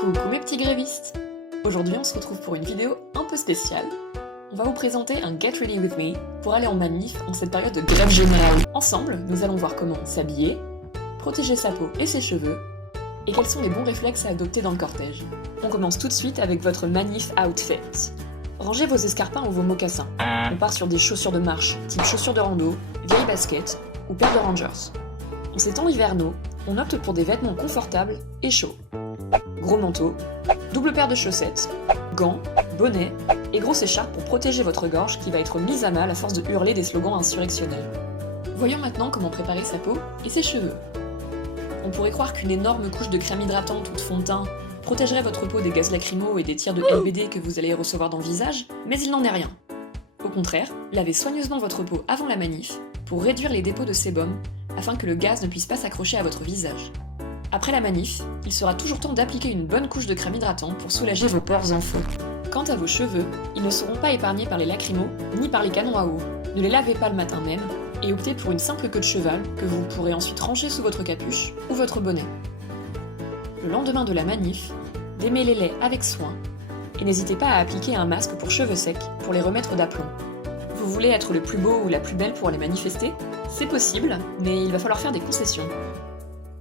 Coucou mes petits grévistes! Aujourd'hui on se retrouve pour une vidéo un peu spéciale. On va vous présenter un Get Ready With Me pour aller en manif en cette période de grève générale. Ensemble, nous allons voir comment s'habiller, protéger sa peau et ses cheveux, et quels sont les bons réflexes à adopter dans le cortège. On commence tout de suite avec votre manif outfit. Rangez vos escarpins ou vos mocassins. On part sur des chaussures de marche, type chaussures de rando, vieilles baskets ou paires de Rangers. En ces temps hivernaux, on opte pour des vêtements confortables et chauds. Gros manteau, double paire de chaussettes, gants, bonnet et grosse écharpe pour protéger votre gorge qui va être mise à mal à force de hurler des slogans insurrectionnels. Voyons maintenant comment préparer sa peau et ses cheveux. On pourrait croire qu'une énorme couche de crème hydratante ou de fond de teint protégerait votre peau des gaz lacrymaux et des tirs de LBD que vous allez recevoir dans le visage, mais il n'en est rien. Au contraire, lavez soigneusement votre peau avant la manif pour réduire les dépôts de sébum afin que le gaz ne puisse pas s'accrocher à votre visage. Après la manif, il sera toujours temps d'appliquer une bonne couche de crème hydratante pour soulager vos pores en feu. Quant à vos cheveux, ils ne seront pas épargnés par les lacrymos ni par les canons à eau. Ne les lavez pas le matin même et optez pour une simple queue de cheval que vous pourrez ensuite ranger sous votre capuche ou votre bonnet. Le lendemain de la manif, démêlez-les avec soin et n'hésitez pas à appliquer un masque pour cheveux secs pour les remettre d'aplomb. Vous voulez être le plus beau ou la plus belle pour aller manifester? C'est possible, mais il va falloir faire des concessions.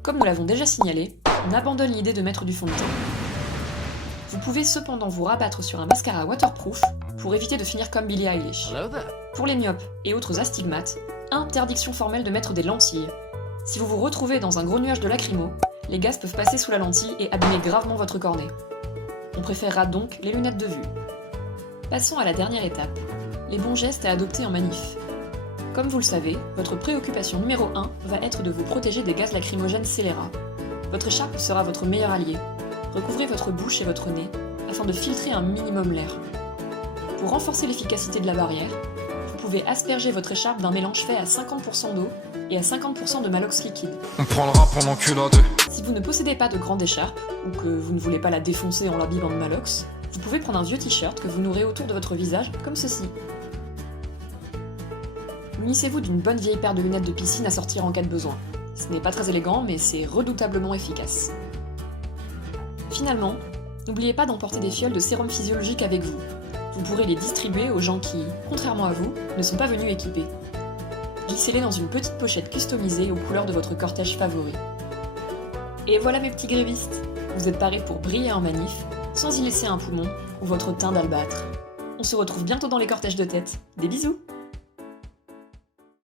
Comme nous l'avons déjà signalé, on abandonne l'idée de mettre du fond de teint. Vous pouvez cependant vous rabattre sur un mascara waterproof pour éviter de finir comme Billie Eilish. Pour les myopes et autres astigmates, interdiction formelle de mettre des lentilles. Si vous vous retrouvez dans un gros nuage de lacrymo, les gaz peuvent passer sous la lentille et abîmer gravement votre cornée. On préférera donc les lunettes de vue. Passons à la dernière étape, les bons gestes à adopter en manif. Comme vous le savez, votre préoccupation numéro 1 va être de vous protéger des gaz lacrymogènes scélérats. Votre écharpe sera votre meilleur allié. Recouvrez votre bouche et votre nez afin de filtrer un minimum l'air. Pour renforcer l'efficacité de la barrière, vous pouvez asperger votre écharpe d'un mélange fait à 50% d'eau et à 50% de Malox liquide. On prend le rap en enculant deux. Si vous ne possédez pas de grande écharpe, ou que vous ne voulez pas la défoncer en l'imbibant de Malox, vous pouvez prendre un vieux t-shirt que vous nouerez autour de votre visage, comme ceci. Munissez-vous d'une bonne vieille paire de lunettes de piscine à sortir en cas de besoin. Ce n'est pas très élégant, mais c'est redoutablement efficace. Finalement, n'oubliez pas d'emporter des fioles de sérum physiologique avec vous. Vous pourrez les distribuer aux gens qui, contrairement à vous, ne sont pas venus équipés. Glissez-les dans une petite pochette customisée aux couleurs de votre cortège favori. Et voilà mes petits grévistes, vous êtes parés pour briller en manif, sans y laisser un poumon ou votre teint d'albâtre. On se retrouve bientôt dans les cortèges de tête. Des bisous!